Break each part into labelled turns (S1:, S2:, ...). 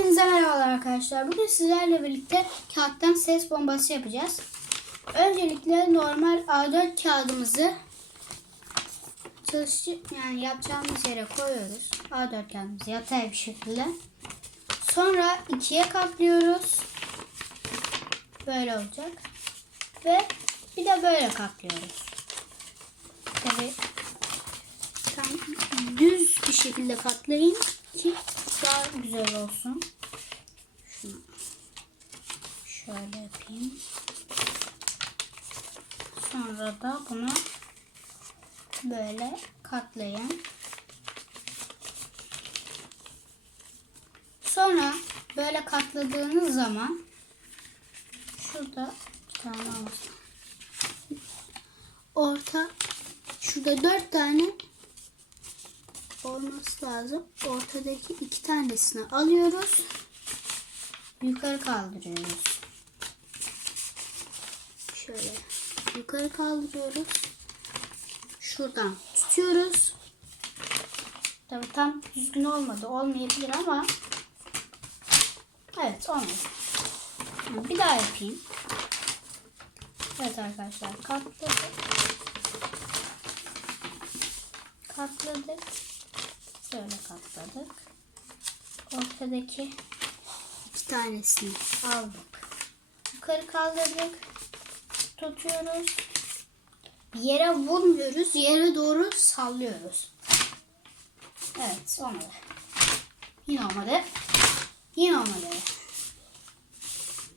S1: Hepinize merhabalar arkadaşlar. Bugün sizlerle birlikte kağıttan ses bombası yapacağız. Öncelikle normal A4 kağıdımızı çalışı yani yapacağımız yere koyuyoruz. A4 kağıdımızı yatay bir şekilde. Sonra ikiye katlıyoruz. Böyle olacak. Ve bir de böyle katlıyoruz. Tabii tam düz bir şekilde katlayın ki daha güzel olsun. Şunu şöyle yapayım. Sonra da bunu böyle katlayın. Sonra böyle katladığınız zaman şurada bir tane olsun. Orta şurada dört tane olması lazım. Ortadaki iki tanesini alıyoruz. Yukarı kaldırıyoruz. Şöyle yukarı kaldırıyoruz. Şuradan tutuyoruz. Tabi tam düzgün olmadı. Olmayabilir ama evet olmadı. Bir daha yapayım. Evet arkadaşlar katladık. Katladık. Şöyle katladık. Ortadaki iki tanesini aldık. Yukarı kaldırdık. Tutuyoruz. Yere vurmuyoruz. Yere doğru sallıyoruz. Evet olmadı. Yine olmadı. Yine olmadı.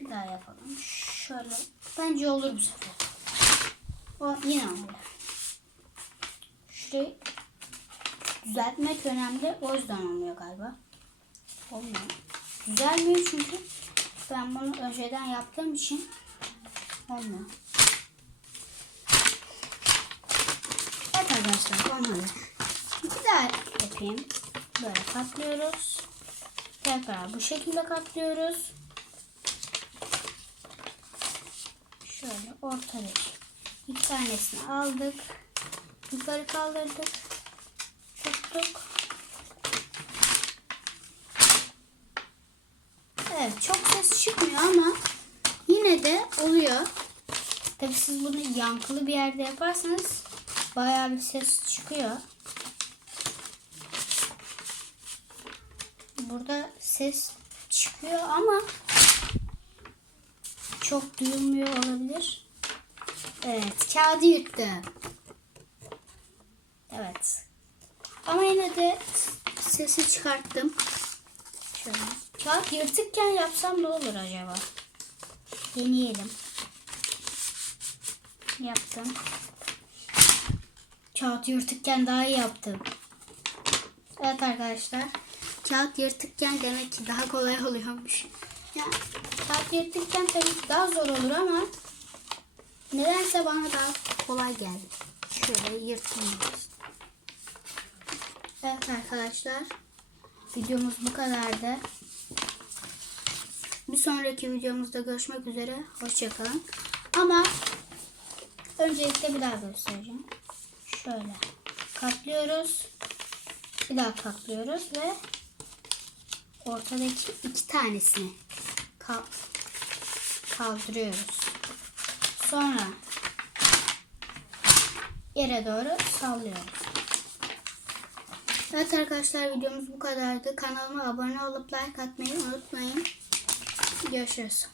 S1: Bir daha yapalım. Şöyle. Bence olur bu sefer. O yine olmadı. Şurayı düzeltmek önemli. O yüzden olmuyor galiba. Olmuyor. Düzelmiyor çünkü ben bunu önceden yaptığım için olmuyor. Evet arkadaşlar olmadı. Bir daha yapayım. Böyle katlıyoruz. Tekrar bu şekilde katlıyoruz. Şöyle ortadaki iki tanesini aldık. Yukarı kaldırdık. Tuttuk. Evet çok ses çıkmıyor ama yine de oluyor. Tabi siz bunu yankılı bir yerde yaparsanız bayağı bir ses çıkıyor. Burada ses çıkıyor ama çok duyulmuyor olabilir. Evet kağıdı yırttı. Evet. Ama yine de sesi çıkarttım. Şöyle. Kağıt yırtıkken yapsam ne olur acaba? Deneyelim. Yaptım. Kağıt yırtıkken daha iyi yaptım. Evet arkadaşlar. Kağıt yırtıkken demek ki daha kolay oluyormuş. Ya, kağıt yırtıkken tabii ki daha zor olur ama nedense bana daha kolay geldi. Şöyle yırtmıyoruz. Evet arkadaşlar. Videomuz bu kadardı. Bir sonraki videomuzda görüşmek üzere. Hoşçakalın. Ama öncelikle bir daha göstereceğim. Şöyle katlıyoruz. Bir daha katlıyoruz ve ortadaki iki tanesini kal kaldırıyoruz. Sonra yere doğru sallıyoruz. Evet arkadaşlar videomuz bu kadardı. Kanalıma abone olup like atmayı unutmayın. Görüşürüz.